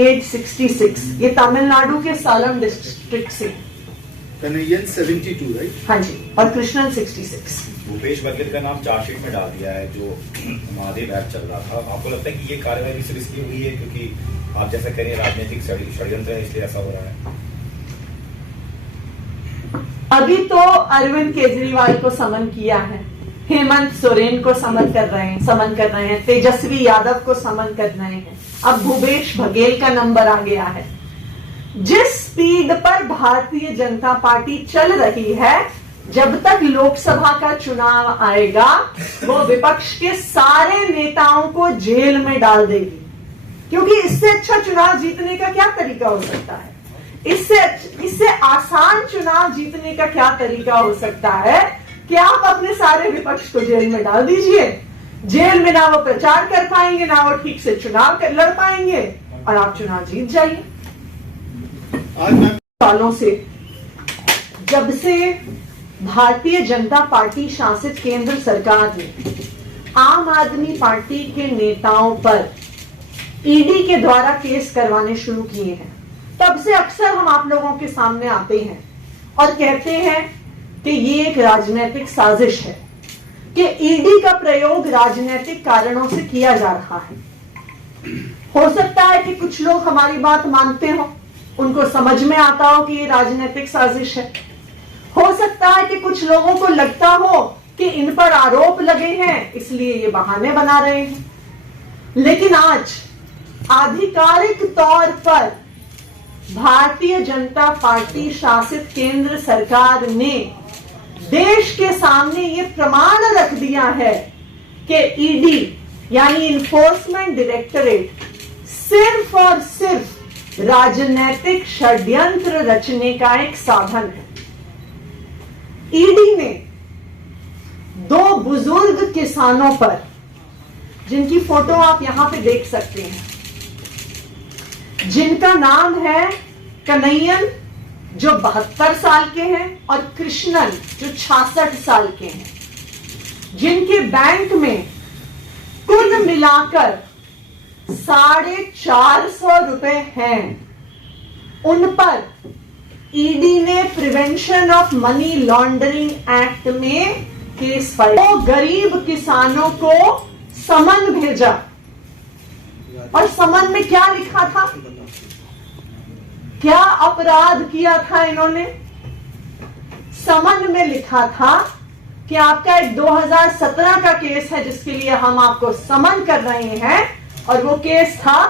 As 66, ये तमिलनाडु के Salam district से। कन्हैयन 72, राइट? हाँ जी, और कृष्णन 66। भूपेश बघेल का नाम चार्जशीट में डाल दिया है, जो महादेव ऐप चल रहा था। आपको लगता है कि ये कार्रवाई सिर्फ इसलिए हुई है क्योंकि आप जैसा कह रहे हैं राजनीतिक षड्यंत्र है, इसलिए ऐसा हो रहा है? अभी तो अरविंद केजरीवाल को समन किया है, हेमंत सोरेन को समन कर रहे हैं, तेजस्वी यादव को समन कर रहे हैं, अब भूपेश बघेल का नंबर आ गया है। जिस स्पीड पर भारतीय जनता पार्टी चल रही है, जब तक लोकसभा का चुनाव आएगा वो विपक्ष के सारे नेताओं को जेल में डाल देगी, क्योंकि इससे अच्छा चुनाव जीतने का क्या तरीका हो सकता है? इससे आसान चुनाव जीतने का क्या तरीका हो सकता है कि आप अपने सारे विपक्ष को जेल में डाल दीजिए। जेल में ना वो प्रचार कर पाएंगे, ना वो ठीक से चुनाव लड़ पाएंगे, और आप चुनाव जीत जाइए। सालों से, जब से भारतीय जनता पार्टी शासित केंद्र सरकार ने आम आदमी पार्टी के नेताओं पर ईडी के द्वारा केस करवाने शुरू किए हैं, तब से अक्सर हम आप लोगों के सामने आते हैं और कहते हैं कि ये एक राजनीतिक साजिश है, कि ईडी का प्रयोग राजनीतिक कारणों से किया जा रहा है। हो सकता है कि कुछ लोग हमारी बात मानते हो, उनको समझ में आता हो कि ये राजनीतिक साजिश है। हो सकता है कि कुछ लोगों को लगता हो कि इन पर आरोप लगे हैं, इसलिए ये बहाने बना रहे हैं। लेकिन आज आधिकारिक तौर पर भारतीय जनता पार्टी शासित केंद्र सरकार ने देश के सामने ये प्रमाण रख दिया है कि ईडी यानी इन्फोर्समेंट डायरेक्टरेट सिर्फ और सिर्फ राजनीतिक षड्यंत्र रचने का एक साधन है। ईडी ने 2 बुजुर्ग किसानों पर, जिनकी फोटो आप यहां पे देख सकते हैं, जिनका नाम है कन्हैयन जो 72 साल के हैं और कृष्णन जो 66 साल के हैं, जिनके बैंक में कुल मिलाकर 450 रुपए हैं, उन पर ईडी ने prevention of money laundering act में केस फाइल। तो गरीब किसानों को समन भेजा, और समन में क्या लिखा था, क्या अपराध किया था इन्होंने? समन में लिखा था कि आपका एक 2017 का केस है जिसके लिए हम आपको समन कर रहे हैं, और वो केस था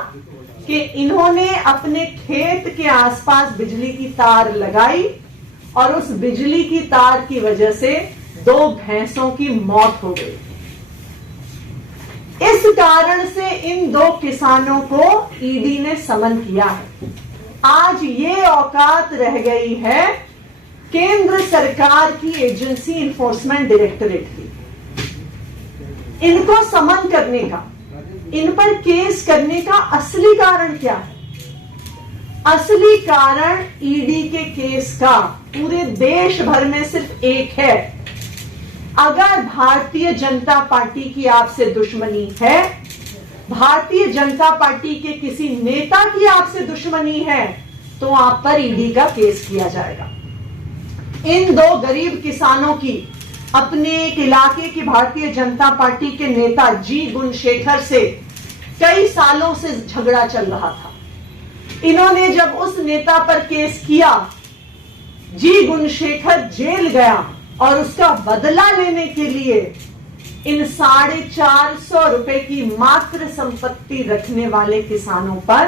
कि इन्होंने अपने खेत के आसपास बिजली की तार लगाई और उस बिजली की तार की वजह से 2 भैंसों की मौत हो गई। इस कारण से इन 2 किसानों को ईडी ने समन किया है। आज ये औकात रह गई है केंद्र सरकार की एजेंसी इन्फोर्समेंट डायरेक्टरेट की। इनको समन करने का, इन पर केस करने का असली कारण क्या है? असली कारण ईडी के केस का पूरे देश भर में सिर्फ एक है। अगर भारतीय जनता पार्टी की आपसे दुश्मनी है, भारतीय जनता पार्टी के किसी नेता की आपसे दुश्मनी है, तो आप पर ईडी का केस किया जाएगा। इन 2 गरीब किसानों की अपने एक इलाके की भारतीय जनता पार्टी के नेता जी गुणशेखर से कई सालों से झगड़ा चल रहा था। इन्होंने जब उस नेता पर केस किया, जी गुणशेखर जेल गया और उसका बदला लेने के लिए इन 450 रुपए की मात्र संपत्ति रखने वाले किसानों पर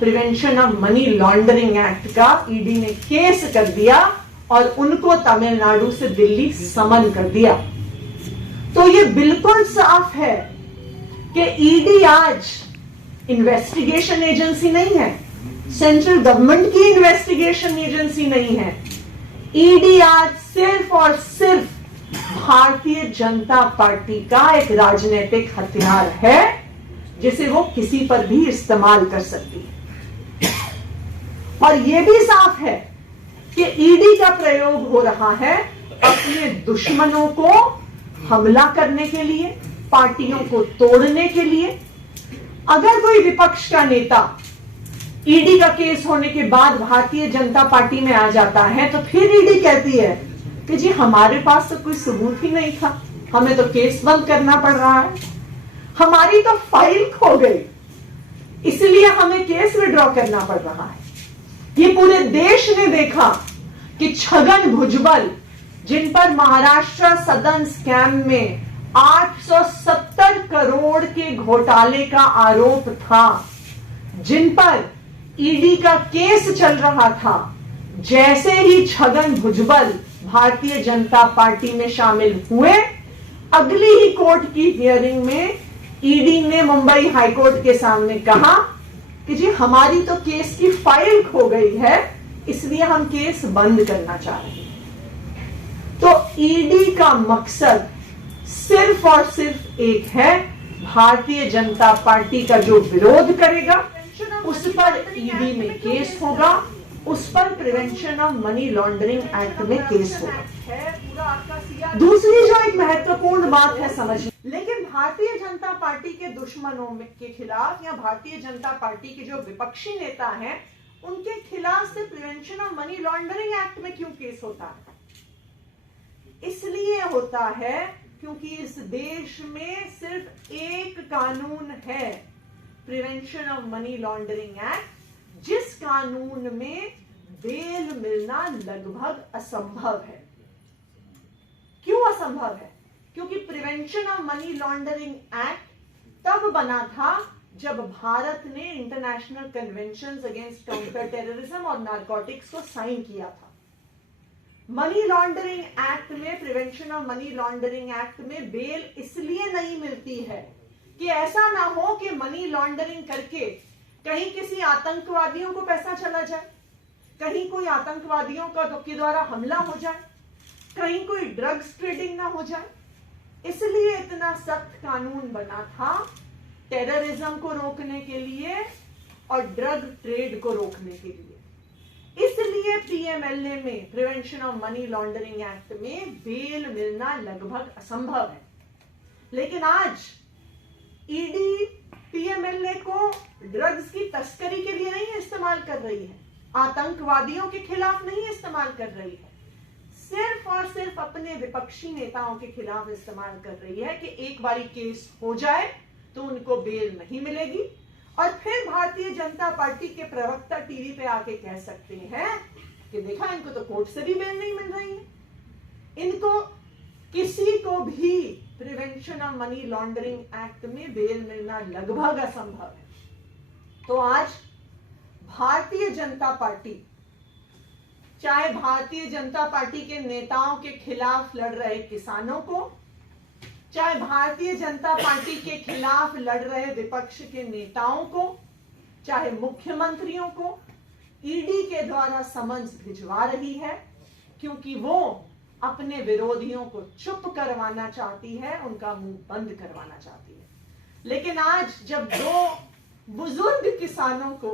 prevention of money laundering act का ईडी ने केस कर दिया और उनको तमिलनाडु से दिल्ली समन कर दिया। तो ये बिल्कुल साफ है कि ईडी आज इन्वेस्टिगेशन एजेंसी नहीं है, सेंट्रल गवर्नमेंट की इन्वेस्टिगेशन एजेंसी नहीं है। ईडी आज सिर्फ और सिर्फ भारतीय जनता पार्टी का एक राजनीतिक हथियार है, जिसे वो किसी पर भी इस्तेमाल कर सकती है। और यह भी साफ है कि ईडी का प्रयोग हो रहा है अपने दुश्मनों को हमला करने के लिए, पार्टियों को तोड़ने के लिए। अगर कोई विपक्ष का नेता ईडी का केस होने के बाद भारतीय जनता पार्टी में आ जाता है, तो फिर ईडी कहती है कि जी हमारे पास तो कोई सबूत ही नहीं था, हमें तो केस बंद करना पड़ रहा है, हमारी तो फाइल खो गई, इसलिए हमें केस विड्रॉ करना पड़ रहा है। ये पूरे देश ने देखा कि छगन भुजबल, जिन पर महाराष्ट्र सदन स्कैम में 870 करोड़ के घोटाले का आरोप था, जिन पर ईडी का केस चल रहा था, जैसे ही छगन भुजबल भारतीय जनता पार्टी में शामिल हुए, अगली ही कोर्ट की हियरिंग में ईडी ने मुंबई हाईकोर्ट के सामने कहा कि जी हमारी तो केस की फाइल खो गई है, इसलिए हम केस बंद करना चाह रहे हैं। तो ईडी का मकसद सिर्फ और सिर्फ एक है, भारतीय जनता पार्टी का जो विरोध करेगा उस पर ईडी में केस होगा, उस पर prevention of money laundering act में केस होगा। दूसरी जो एक महत्वपूर्ण बात है समझ, लेकिन भारतीय जनता पार्टी के दुश्मनों के खिलाफ या भारतीय जनता पार्टी के जो विपक्षी नेता हैं उनके खिलाफ से prevention of money laundering act में क्यों केस होता है? इसलिए होता है क्योंकि इस देश में सिर्फ एक कानून है, prevention of money laundering act, जिस कानून में बेल मिलना लगभग असंभव है। क्यों असंभव है? क्योंकि prevention of money laundering act तब बना था जब भारत ने international conventions against counter terrorism और नारकोटिक्स को साइन किया था। मनी लॉन्ड्रिंग एक्ट में, prevention of money laundering act में बेल इसलिए नहीं मिलती है कि ऐसा ना हो कि मनी लॉन्ड्रिंग करके कहीं किसी आतंकवादियों को पैसा चला जाए, कहीं कोई आतंकवादियों का के द्वारा हमला हो जाए, कहीं कोई ड्रग्स ट्रेडिंग ना हो जाए। इसलिए इतना सख्त कानून बना था टेररिज्म को रोकने के लिए और ड्रग ट्रेड को रोकने के लिए। इसलिए पीएमएलए में, prevention of money laundering act में बेल मिलना लगभग असंभव है। लेकिन आज ईडी पीएमएलए को ड्रग्स की तस्करी के लिए नहीं इस्तेमाल कर रही है, आतंकवादियों के खिलाफ नहीं इस्तेमाल कर रही है, सिर्फ और सिर्फ अपने विपक्षी नेताओं के खिलाफ इस्तेमाल कर रही है कि एक बारी केस हो जाए तो उनको बेल नहीं मिलेगी और फिर भारतीय जनता पार्टी के प्रवक्ता टीवी पे आके कह सकते हैं कि देखा इनको तो कोर्ट से भी बेल नहीं मिल रही है, इनको किसी को भी prevention of money laundering act में बेल मिलना लगभग असंभव है। तो आज भारतीय जनता पार्टी, चाहे भारतीय जनता पार्टी के नेताओं के खिलाफ लड़ रहे किसानों को, चाहे भारतीय जनता पार्टी के खिलाफ लड़ रहे विपक्ष के नेताओं को, चाहे मुख्यमंत्रियों को, ईडी के द्वारा समन्स भिजवा रही है क्योंकि वो अपने विरोधियों को चुप करवाना चाहती है, उनका मुंह बंद करवाना चाहती है। लेकिन आज जब दो बुजुर्ग किसानों को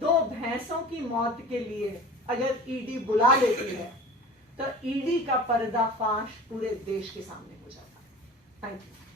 2 भैंसों की मौत के लिए अगर ईडी बुला लेती है तो ईडी का पर्दाफाश पूरे देश के सामने हो जाता है। Thank you.